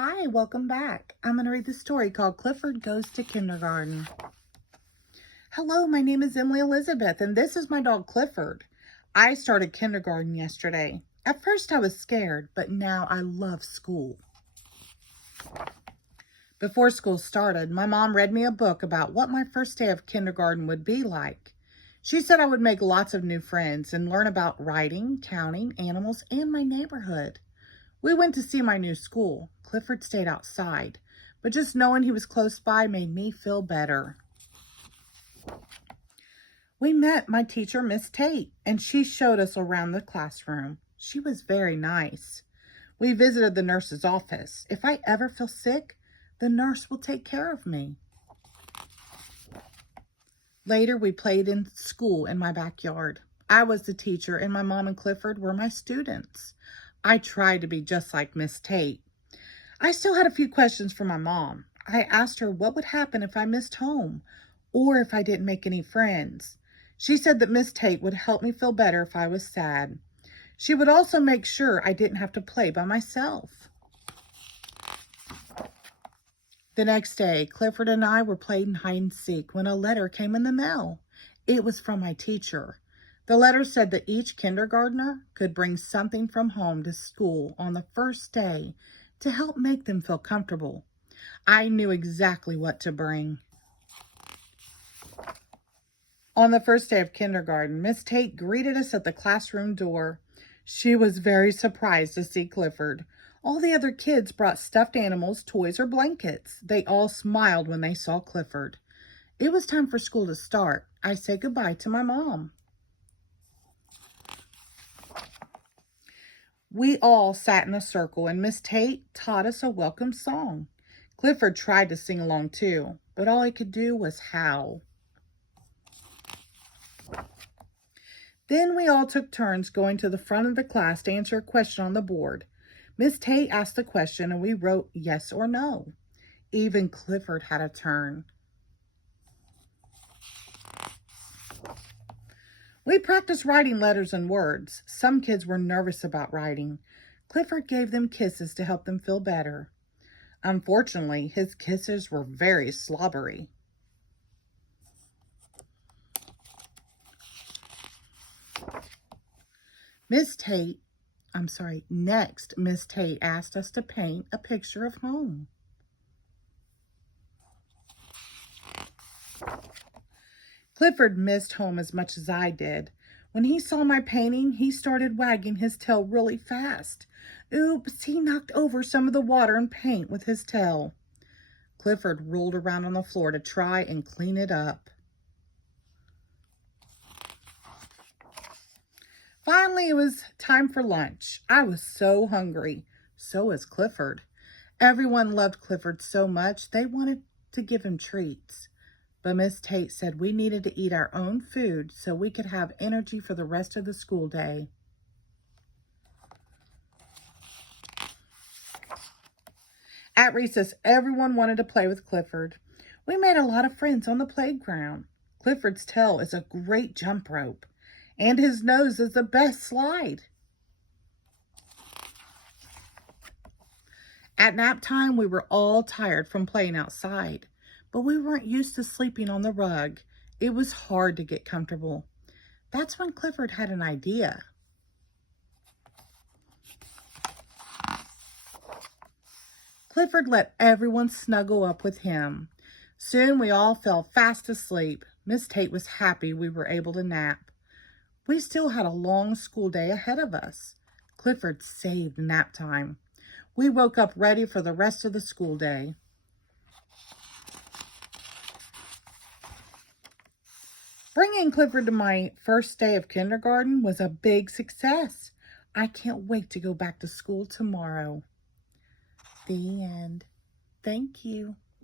Hi, welcome back. I'm going to read the story called Clifford Goes to Kindergarten. Hello, my name is Emily Elizabeth, and this is my dog Clifford. I started kindergarten yesterday. At first I was scared, but now I love school. Before school started, my mom read me a book about what my first day of kindergarten would be like. She said I would make lots of new friends and learn about writing, counting, animals, and my neighborhood. We went to see my new school. Clifford stayed outside, but just knowing he was close by made me feel better. We met my teacher, Miss Tate, and she showed us around the classroom. She was very nice. We visited the nurse's office. If I ever feel sick, the nurse will take care of me. Later, we played in school in my backyard. I was the teacher, and my mom and Clifford were my students. I tried to be just like Miss Tate. I still had a few questions for my mom. I asked her what would happen if I missed home or if I didn't make any friends. She said that Miss Tate would help me feel better if I was sad. She would also make sure I didn't have to play by myself. The next day, Clifford and I were playing hide and seek when a letter came in the mail. It was from my teacher. The letter said that each kindergartner could bring something from home to school on the first day to help make them feel comfortable. I knew exactly what to bring. On the first day of kindergarten, Miss Tate greeted us at the classroom door. She was very surprised to see Clifford. All the other kids brought stuffed animals, toys, or blankets. They all smiled when they saw Clifford. It was time for school to start. I said goodbye to my mom. We all sat in a circle, and Miss Tate taught us a welcome song. Clifford tried to sing along too, but all he could do was howl. Then we all took turns going to the front of the class to answer a question on the board. Miss Tate asked the question, and we wrote yes or no. Even Clifford had a turn. We practiced writing letters and words. Some kids were nervous about writing. Clifford gave them kisses to help them feel better. Unfortunately, his kisses were very slobbery. Next, Miss Tate asked us to paint a picture of home. Clifford missed home as much as I did. When he saw my painting, he started wagging his tail really fast. Oops, he knocked over some of the water and paint with his tail. Clifford rolled around on the floor to try and clean it up. Finally, it was time for lunch. I was so hungry. So was Clifford. Everyone loved Clifford so much they wanted to give him treats. But Miss Tate said we needed to eat our own food so we could have energy for the rest of the school day. At recess, everyone wanted to play with Clifford. We made a lot of friends on the playground. Clifford's tail is a great jump rope, and his nose is the best slide. At nap time, we were all tired from playing outside, but we weren't used to sleeping on the rug. It was hard to get comfortable. That's when Clifford had an idea. Clifford let everyone snuggle up with him. Soon we all fell fast asleep. Miss Tate was happy we were able to nap. We still had a long school day ahead of us. Clifford saved nap time. We woke up ready for the rest of the school day. Bringing Clifford to my first day of kindergarten was a big success. I can't wait to go back to school tomorrow. The end. Thank you.